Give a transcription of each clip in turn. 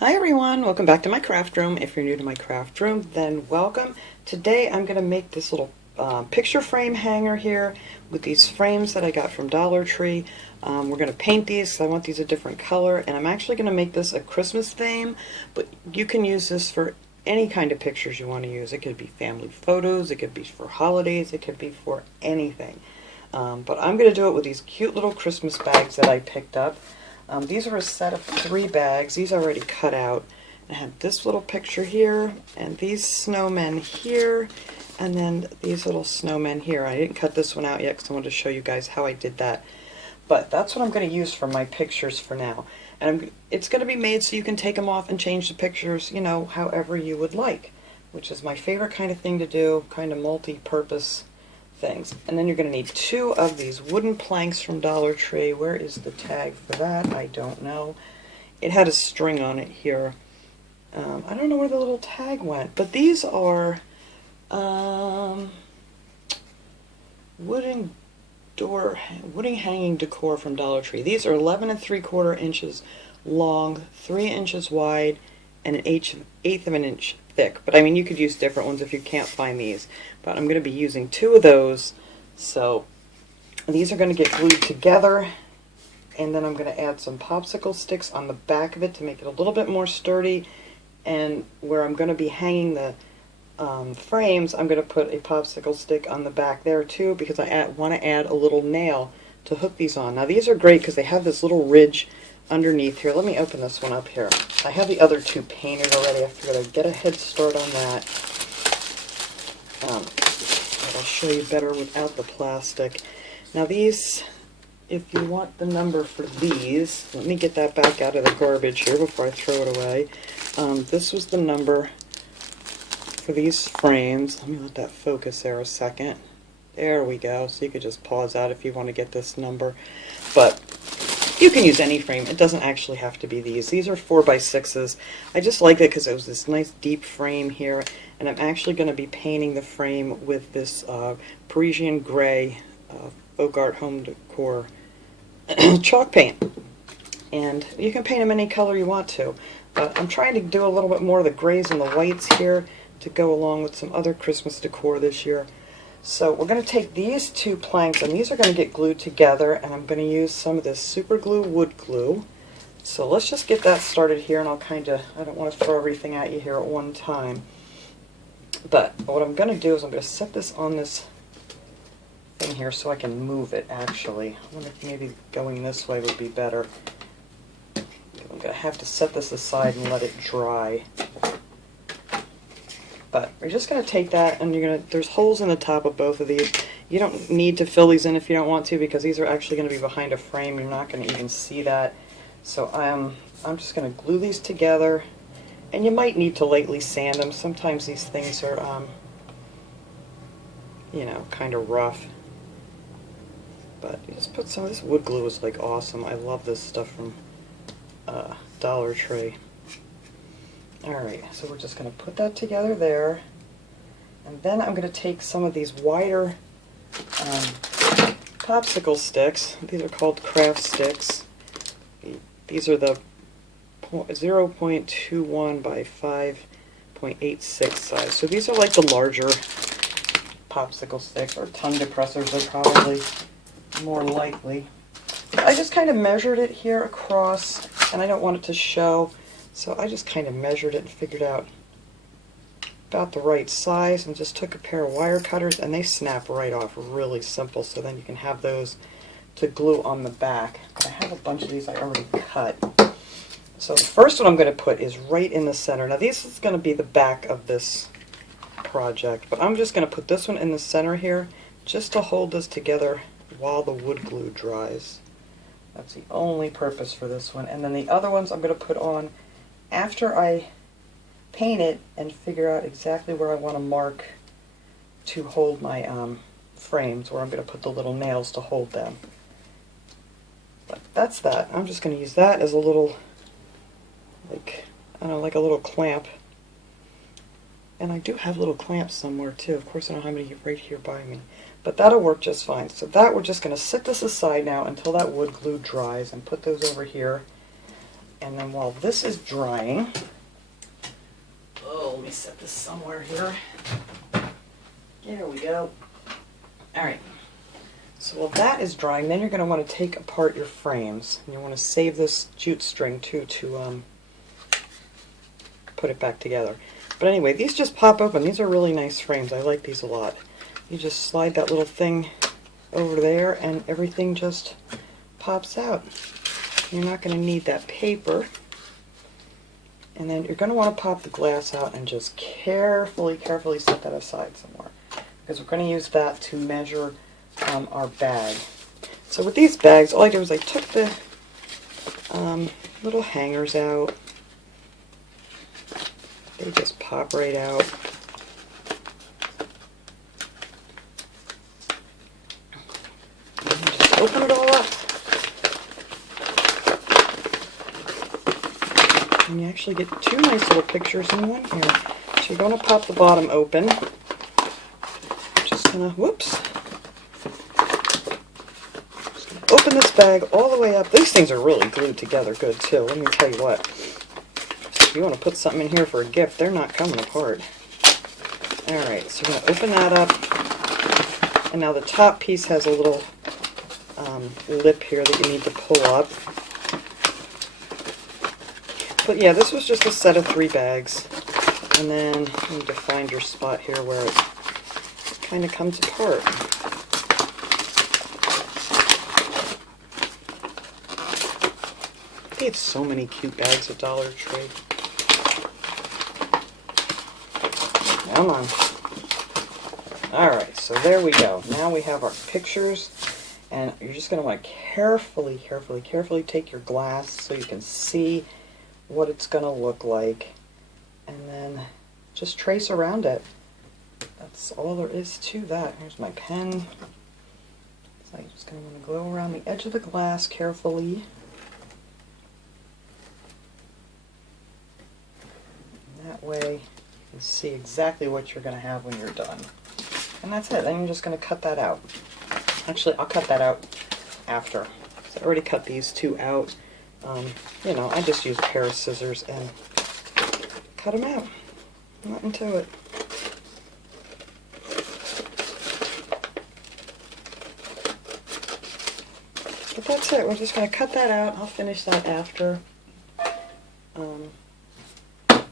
Hi everyone, welcome back to my craft room. If you're new to my craft room, then welcome. Today I'm going to make this little picture frame hanger here with these frames that I got from Dollar Tree. We're going to paint these because I want these a different color, and I'm actually going to make this a Christmas theme, but you can use this for any kind of pictures you want to use. It could be family photos, it could be for holidays, it could be for anything. But I'm going to do it with these cute little Christmas bags that I picked up. These are a set of 3 bags. These are already cut out. I have this little picture here, and these snowmen here, and then these little snowmen here. I didn't cut this one out yet because I wanted to show you guys how I did that. But that's what I'm going to use for my pictures for now. And it's going to be made so you can take them off and change the pictures, you know, however you would like, which is my favorite kind of thing to do, kind of multi-purpose things. And then you're going to need 2 of these wooden planks from Dollar Tree. Where is the tag for that? I don't know. It had a string on it here. I don't know where the little tag went, but these are wooden hanging decor from Dollar Tree. These are 11 3/4 inches long, 3 inches wide, and an eighth of an inch thick. But I mean, you could use different ones if you can't find these. But I'm going to be using 2 of those. So these are going to get glued together, and then I'm going to add some popsicle sticks on the back of it to make it a little bit more sturdy. And where I'm going to be hanging the frames, I'm going to put a popsicle stick on the back there too, because I want to add a little nail to hook these on. Now these are great because they have this little ridge underneath here. Let me open this one up here. I have the other 2 painted already. I figured I'd get a head start on that. But I'll show you better without the plastic. Now these, if you want the number for these, let me get that back out of the garbage here before I throw it away. This was the number for these frames. Let me let that focus there a second. There we go. So you could just pause out if you want to get this number. But you can use any frame. It doesn't actually have to be these. These are 4x6s. I just like it because it was this nice deep frame here, and I'm actually going to be painting the frame with this Parisian gray Folk Art Home Decor chalk paint. And you can paint them any color you want to, but I'm trying to do a little bit more of the grays and the whites here to go along with some other Christmas decor this year. So we're going to take these 2 planks, and these are going to get glued together, and I'm going to use some of this super glue wood glue. So let's just get that started here, and I don't want to throw everything at you here at one time. But what I'm going to do is I'm going to set this on this thing here so I can move it actually. I wonder if maybe going this way would be better. I'm going to have to set this aside and let it dry. But we're just going to take that, and there's holes in the top of both of these. You don't need to fill these in if you don't want to, because these are actually going to be behind a frame. You're not going to even see that. So I'm just going to glue these together, and you might need to lightly sand them. Sometimes these things are, you know, kind of rough. But you just put some of this wood glue is like awesome. I love this stuff from Dollar Tree. Alright, so we're just going to put that together there, and then I'm going to take some of these wider popsicle sticks. These are called craft sticks. These are the 0.21 by 5.86 size. So these are like the larger popsicle sticks, or tongue depressors are probably more likely. I just kind of measured it here across, and I don't want it to show. So I just kind of measured it and figured out about the right size, and just took a pair of wire cutters, and they snap right off really simple, so then you can have those to glue on the back. I have a bunch of these I already cut. So the first one I'm going to put is right in the center. Now this is going to be the back of this project, but I'm just going to put this one in the center here just to hold this together while the wood glue dries. That's the only purpose for this one. And then the other ones I'm going to put on after I paint it and figure out exactly where I want to mark to hold my frames, where I'm going to put the little nails to hold them. But that's that. I'm just going to use that as a little, like, I don't know, like a little clamp. And I do have little clamps somewhere too. Of course I don't have any right here by me. But that'll work just fine. So that, we're just going to set this aside now until that wood glue dries, and put those over here. And then while this is drying, oh, let me set this somewhere here. There we go. All right. So while that is drying, then you're going to want to take apart your frames. And you want to save this jute string too to put it back together. But anyway, these just pop open. These are really nice frames. I like these a lot. You just slide that little thing over there and everything just pops out. You're not going to need that paper. And then you're going to want to pop the glass out and just carefully set that aside somewhere. Because we're going to use that to measure our bag. So with these bags, all I did was I took the little hangers out. They just pop right out. And just open it all up. And you actually get two nice little pictures in one here. So you're going to pop the bottom open. Just going to, whoops. Open this bag all the way up. These things are really glued together good too. Let me tell you what. If you want to put something in here for a gift, they're not coming apart. Alright, so you're going to open that up. And now the top piece has a little lip here that you need to pull up. But yeah, this was just a set of 3 bags. And then you need to find your spot here where it kind of comes apart. They have so many cute bags at Dollar Tree. Come on. Alright, so there we go. Now we have our pictures. And you're just going to want to carefully take your glass so you can see what it's going to look like. And then just trace around it. That's all there is to that. Here's my pen. So I'm just going to want to go around the edge of the glass carefully. That way you can see exactly what you're going to have when you're done. And that's it. Then you're just going to cut that out. Actually, I'll cut that out after. So I already cut these 2 out. You know, I just use a pair of scissors and cut them out. Nothing to it. But that's it. We're just going to cut that out. I'll finish that after.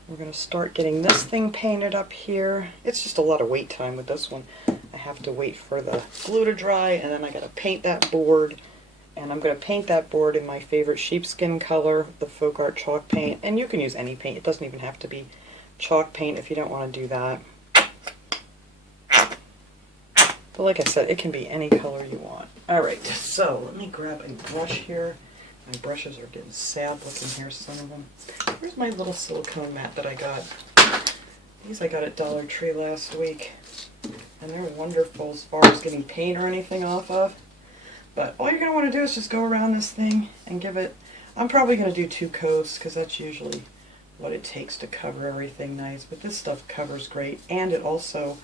We're going to start getting this thing painted up here. It's just a lot of wait time with this one. I have to wait for the glue to dry, and then I got to paint that board. And I'm going to paint that board in my favorite sheepskin color, the Folk Art chalk paint. And you can use any paint. It doesn't even have to be chalk paint if you don't want to do that. But like I said, it can be any color you want. Alright, so let me grab a brush here. My brushes are getting sad looking here, some of them. Where's my little silicone mat that I got? These I got at Dollar Tree last week. And they're wonderful as far as getting paint or anything off of. But all you're going to want to do is just go around this thing and give it... I'm probably going to do 2 coats because that's usually what it takes to cover everything nice. But this stuff covers great, and it also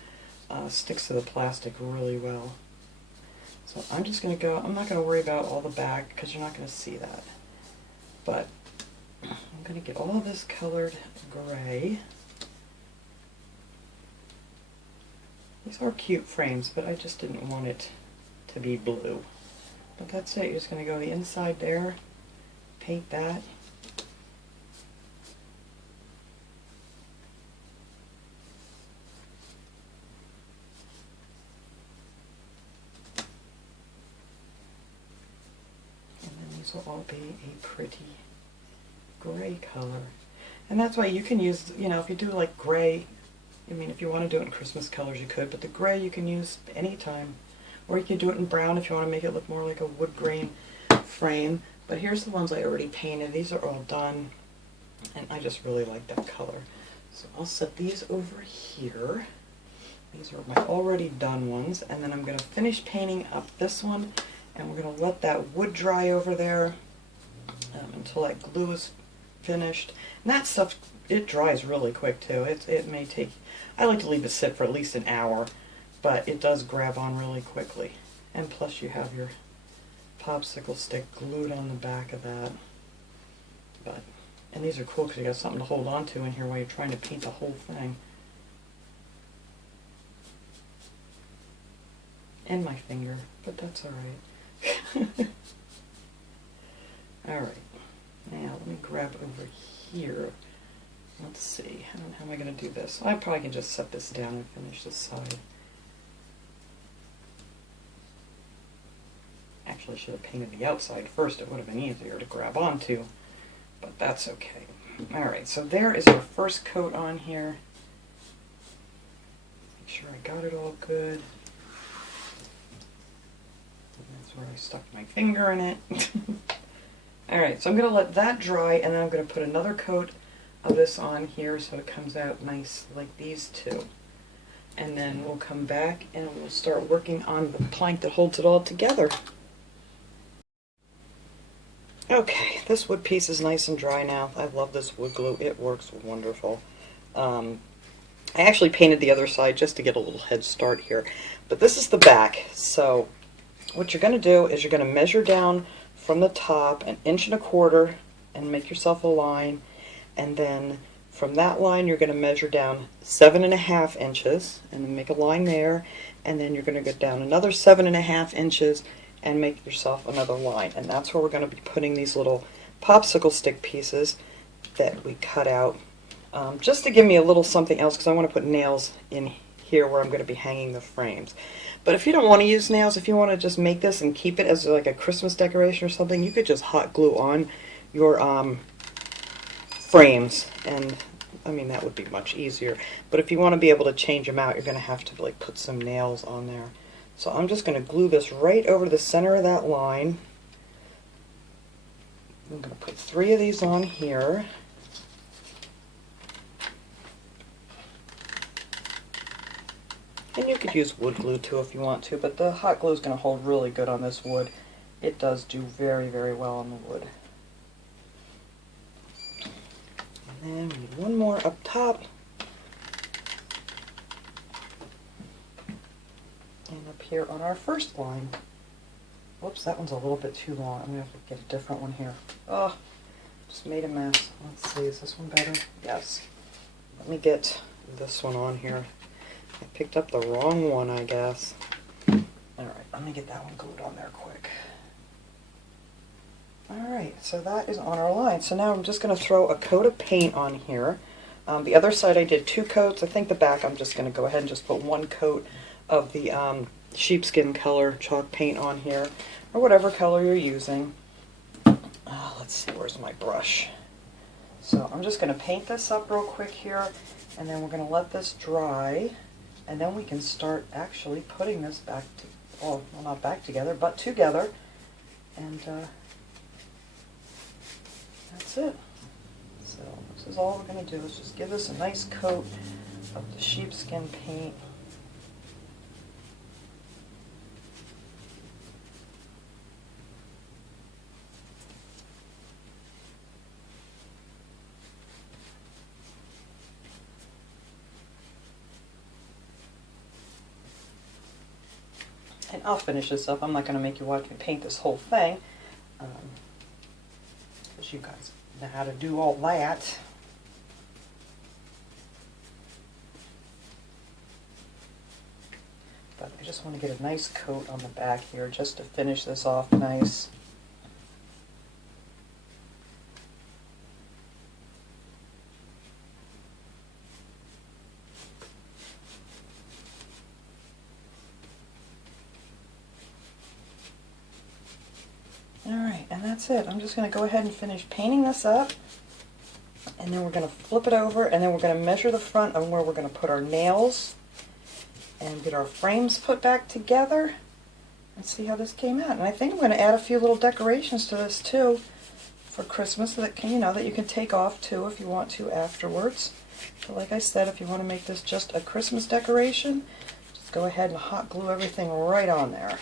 sticks to the plastic really well. So I'm just going to go... I'm not going to worry about all the back because you're not going to see that. But I'm going to get all of this colored gray. These are cute frames, but I just didn't want it to be blue. But that's it. You're just going to go the inside there, paint that. And then these will all be a pretty gray color. And that's why you can use, you know, if you do like gray, I mean, if you want to do it in Christmas colors, you could, but the gray you can use anytime. Or you can do it in brown if you want to make it look more like a wood grain frame. But here's the ones I already painted. These are all done, and I just really like that color. So I'll set these over here. These are my already done ones, and then I'm going to finish painting up this one, and we're going to let that wood dry over there until that glue is finished. And that stuff, it dries really quick too. It may take, I like to leave it sit for at least an hour, but it does grab on really quickly. And plus you have your popsicle stick glued on the back of that. But And these are cool because you got something to hold on to in here while you're trying to paint the whole thing. And my finger, but that's alright. Alright, now let me grab over here. Let's see, how am I going to do this? I probably can just set this down and finish this side. Actually, I should have painted the outside first. It would have been easier to grab onto, but that's okay. Alright, so there is our first coat on here. Make sure I got it all good. That's where I stuck my finger in it. Alright, so I'm going to let that dry, and then I'm going to put another coat of this on here so it comes out nice like these two. And then we'll come back and we'll start working on the plank that holds it all together. Okay, this wood piece is nice and dry now. I love this wood glue. It works wonderful. I actually painted the other side just to get a little head start here. But this is the back. So what you're going to do is you're going to measure down from the top 1.25 inches and make yourself a line. And then from that line you're going to measure down 7.5 inches and then make a line there. And then you're going to go down another 7.5 inches and make yourself another line. And that's where we're going to be putting these little popsicle stick pieces that we cut out just to give me a little something else, because I want to put nails in here where I'm going to be hanging the frames. But if you don't want to use nails, if you want to just make this and keep it as like a Christmas decoration or something, you could just hot glue on your frames, and I mean that would be much easier. But if you want to be able to change them out, you're going to have to like put some nails on there. So I'm just going to glue this right over the center of that line. I'm going to put 3 of these on here. And you could use wood glue too if you want to, but the hot glue is going to hold really good on this wood. It does do very, very well on the wood. And then we need one more up top. And up here on our first line. Whoops, that one's a little bit too long. I'm going to have to get a different one here. Oh, just made a mess. Let's see, is this one better? Yes. Let me get this one on here. I picked up the wrong one, I guess. Alright, let me get that one glued on there quick. Alright, so that is on our line. So now I'm just going to throw a coat of paint on here. The other side I did 2 coats. I think the back I'm just going to go ahead and just put 1 coat of the sheepskin color chalk paint on here, or whatever color you're using. Let's see, where's my brush? So I'm just going to paint this up real quick here, and then we're going to let this dry, and then we can start actually putting this back to, well, not back together, but together, and that's it. So this is all we're going to do, is just give this a nice coat of the sheepskin paint. And I'll finish this up. I'm not going to make you watch me paint this whole thing, because you guys know how to do all that. But I just want to get a nice coat on the back here just to finish this off nice. Alright, and that's it. I'm just going to go ahead and finish painting this up, and then we're going to flip it over, and then we're going to measure the front on where we're going to put our nails and get our frames put back together and see how this came out. And I think I'm going to add a few little decorations to this too for Christmas that can, that you can take off too if you want to afterwards. But like I said, if you want to make this just a Christmas decoration, just go ahead and hot glue everything right on there.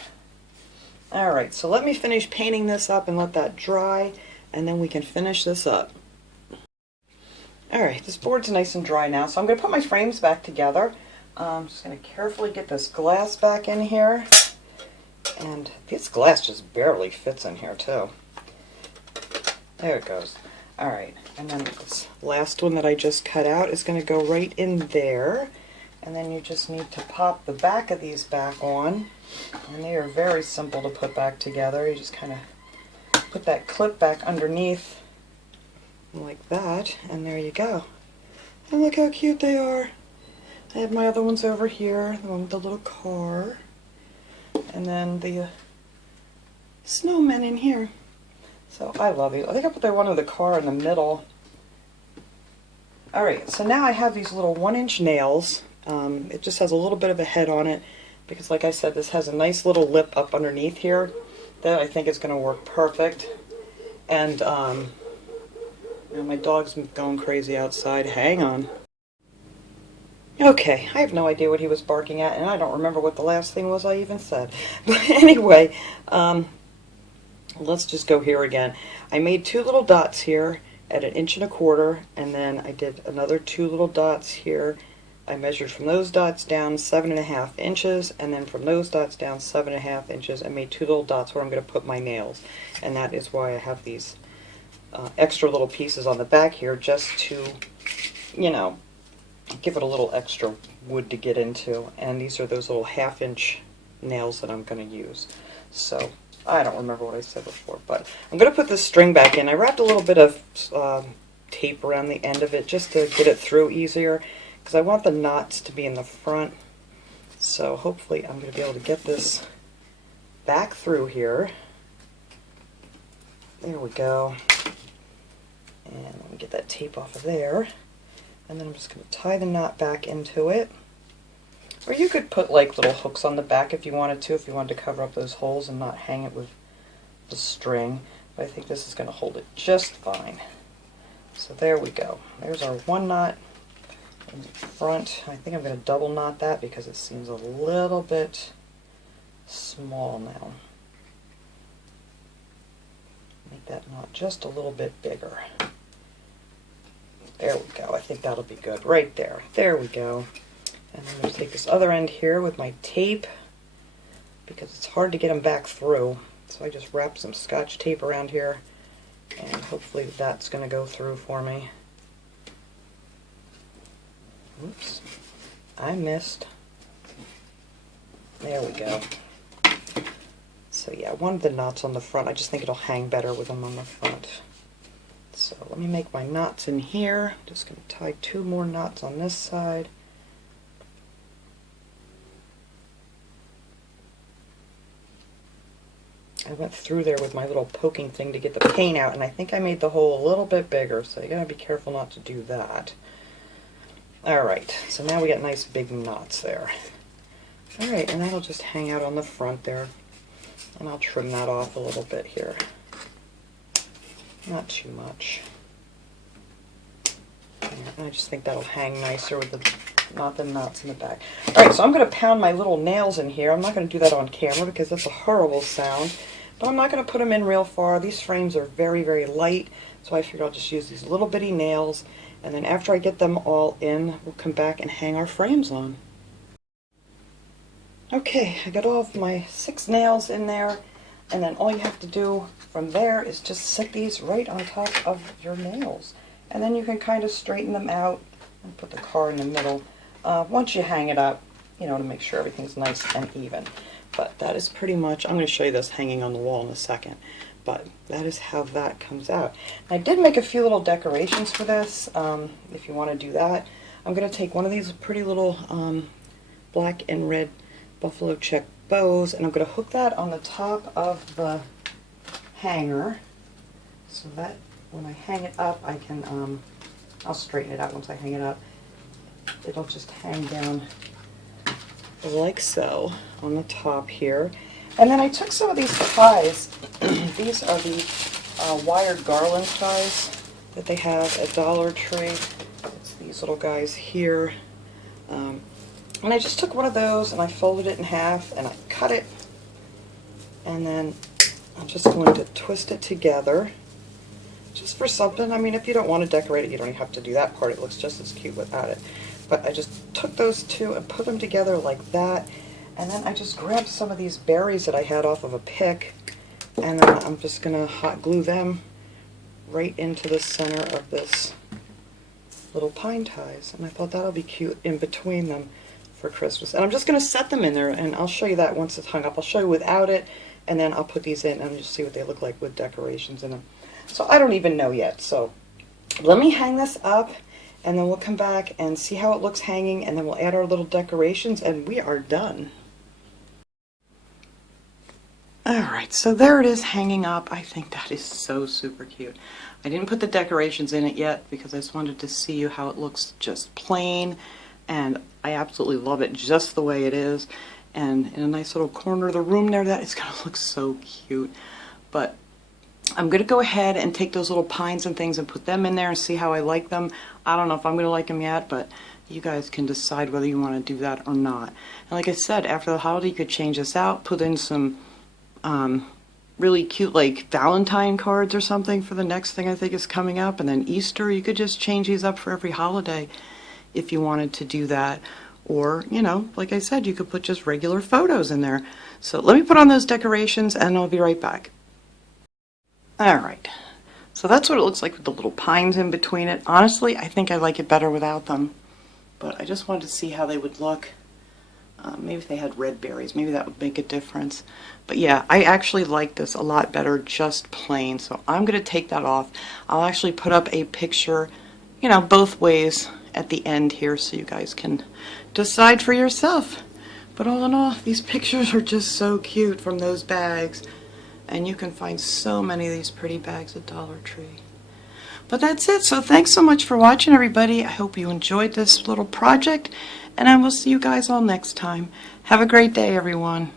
Alright, so let me finish painting this up and let that dry, and then we can finish this up. Alright, this board's nice and dry now, so I'm going to put my frames back together. I'm just going to carefully get this glass back in here, and this glass just barely fits in here too. There it goes. Alright, and then this last one that I just cut out is going to go right in there. And then you just need to pop the back of these back on. And they are very simple to put back together. You just kind of put that clip back underneath like that, and there you go. And look how cute they are. I have my other ones over here, the one with the little car. And then the snowmen in here. So I love these. I think I put the one with the car in the middle. Alright, so now I have these little 1-inch nails. It just has a little bit of a head on it because, like I said, this has a nice little lip up underneath here that I think is going to work perfect. And you know, my dog's going crazy outside. Hang on. Okay, I have no idea what he was barking at, and I don't remember what the last thing was I even said. But anyway, let's just go here again. I made 2 little dots here at 1.25 inches, and then I did another 2 little dots here. I measured from those dots down 7.5 inches, and then from those dots down 7.5 inches, and made 2 little dots where I'm going to put my nails. And that is why I have these extra little pieces on the back here, just to, you know, give it a little extra wood to get into. And these are those little 1/2 inch nails that I'm going to use. So I don't remember what I said before, but I'm going to put this string back in. I wrapped a little bit of tape around the end of it just to get it through easier, because I want the knots to be in the front. So hopefully I'm going to be able to get this back through here. There we go. And let me get that tape off of there. And then I'm just going to tie the knot back into it. Or you could put like little hooks on the back if you wanted to cover up those holes and not hang it with the string. But I think this is going to hold it just fine. So there we go. There's our one knot in the front. I think I'm going to double knot that because it seems a little bit small now. Make that knot just a little bit bigger. There we go. I think that'll be good right there. There we go. And I'm going to take this other end here with my tape because it's hard to get them back through. So I just wrap some Scotch tape around here and hopefully that's going to go through for me. Oops, I missed. There we go. So yeah, one of the knots on the front, I just think it'll hang better with them on the front. So let me make my knots in here. Just going to tie 2 more knots on this side. I went through there with my little poking thing to get the paint out, and I think I made the hole a little bit bigger, so you gotta be careful not to do that. Alright, so now we got nice big knots there. Alright, and that'll just hang out on the front there. And I'll trim that off a little bit here. Not too much. And I just think that'll hang nicer with the knots in the back. Alright, so I'm going to pound my little nails in here. I'm not going to do that on camera because that's a horrible sound. But I'm not going to put them in real far. These frames are very, very light. So I figured I'll just use these little bitty nails. And then after I get them all in, we'll come back and hang our frames on. Okay, I got all of my 6 nails in there. And then all you have to do from there is just set these right on top of your nails. And then you can kind of straighten them out and put the car in the middle. Once you hang it up, you know, to make sure everything's nice and even. But that is pretty much, I'm going to show you this hanging on the wall in a second. But that is how that comes out. I did make a few little decorations for this, if you want to do that. I'm going to take one of these pretty little black and red buffalo check bows, and I'm going to hook that on the top of the hanger, so that when I hang it up, I can, I'll straighten it out once I hang it up. It'll just hang down like so on the top here. And then I took some of these ties. These are the wired garland ties that they have at Dollar Tree. It's these little guys here. And I just took one of those and I folded it in half and I cut it. And then I'm just going to twist it together. Just for something. I mean, if you don't want to decorate it, you don't have to do that part. It looks just as cute without it. But I just took those two and put them together like that. And then I just grabbed some of these berries that I had off of a pick. And then I'm just going to hot glue them right into the center of this little pine ties. And I thought that'll be cute in between them for Christmas. And I'm just going to set them in there, and I'll show you that once it's hung up. I'll show you without it, and then I'll put these in and just see what they look like with decorations in them. So I don't even know yet. So let me hang this up, and then we'll come back and see how it looks hanging, and then we'll add our little decorations, and we are done. Alright, so there it is hanging up. I think that is so super cute. I didn't put the decorations in it yet because I just wanted to see you how it looks just plain, and I absolutely love it just the way it is. And in a nice little corner of the room there, that is going to look so cute. But I'm going to go ahead and take those little pines and things and put them in there and see how I like them. I don't know if I'm going to like them yet, but you guys can decide whether you want to do that or not. And like I said, after the holiday, you could change this out, put in some really cute like Valentine cards or something for the next thing I think is coming up, and then Easter. You could just change these up for every holiday if you wanted to do that. Or, you know, like I said, you could put just regular photos in there. So let me put on those decorations and I'll be right back. Alright, so that's what it looks like with the little pines in between it. Honestly, I think I like it better without them, but I just wanted to see how they would look. Maybe if they had red berries, maybe that would make a difference. But yeah, I actually like this a lot better just plain, so I'm going to take that off. I'll actually put up a picture, you know, both ways at the end here so you guys can decide for yourself. But all in all, these pictures are just so cute from those bags. And you can find so many of these pretty bags at Dollar Tree. But that's it. So thanks so much for watching, everybody. I hope you enjoyed this little project, and I will see you guys all next time. Have a great day, everyone.